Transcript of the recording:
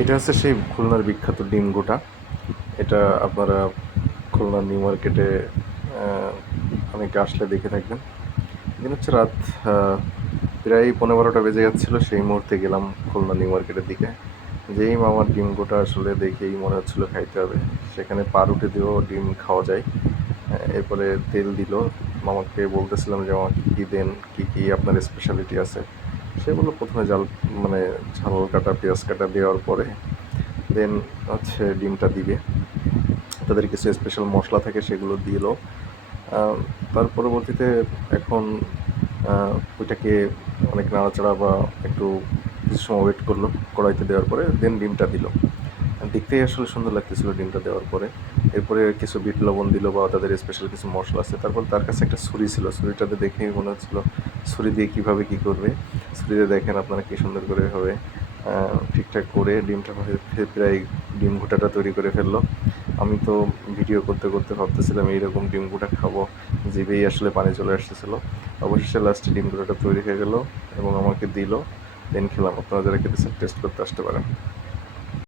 এটা হচ্ছে সেই খুলনার বিখ্যাত ডিম গোটা। এটা আপনারা খুলনার নিউ মার্কেটে অনেকে আসলে দেখে থাকবেন। এদিন হচ্ছে রাত প্রায় 11:15 বেজে যাচ্ছিল, সেই মুহূর্তে গেলাম খুলনা নিউ মার্কেটের দিকে। যেই মামার ডিম গোটা আসলে দেখেই মনে হচ্ছিল খাইতে হবে। সেখানে পাউরুটি দিয়েও ডিম খাওয়া যায়। এরপরে তেল দিল। মামাকে বলতেছিলাম যে মামা কী দেন, কী আপনার স্পেশালিটি আছে। সেগুলো প্রথমে মানে ঝাল কাটা পেঁয়াজ কাটা দেওয়ার পরে দেন হচ্ছে ডিমটা দিবে। তাদের কিছু স্পেশাল মশলা থাকে, সেগুলো দিল। তার পরবর্তীতে এখন ওইটাকে অনেক নাড়াচাড়া বা একটু কিছু সময় ওয়েট করলো। কড়াইতে দেওয়ার পরে দেন ডিমটা দিল। দেখতেই আসলে সুন্দর লাগতেছিল ডিমটা দেওয়ার পরে। এরপরে কিছু বিট লবণ দিল বা তাদের স্পেশাল কিছু মশলা আছে। তারপর তার কাছে একটা ছুরি ছিল, ছুরিটাতে দেখেই মনে হচ্ছিল ছুরি দিয়ে কীভাবে কী করবে। ছুরিতে দেখেন আপনারা কী সুন্দর করে এভাবে ঠিকঠাক করে ডিমটা প্রায় ডিম ঘোটাটা তৈরি করে ফেললো। আমি তো ভিডিও করতে করতে ভাবতেছিলাম এইরকম ডিম ঘোটা খাবো, জিভেই আসলে পানি চলে আসতেছিলো। অবশেষে লাস্টে ডিম ঘোটাটা তৈরি হয়ে গেল এবং আমাকে দিল। দেন খেলাম। আপনারা যারা খেতে চান টেস্ট করতে আসতে পারেন।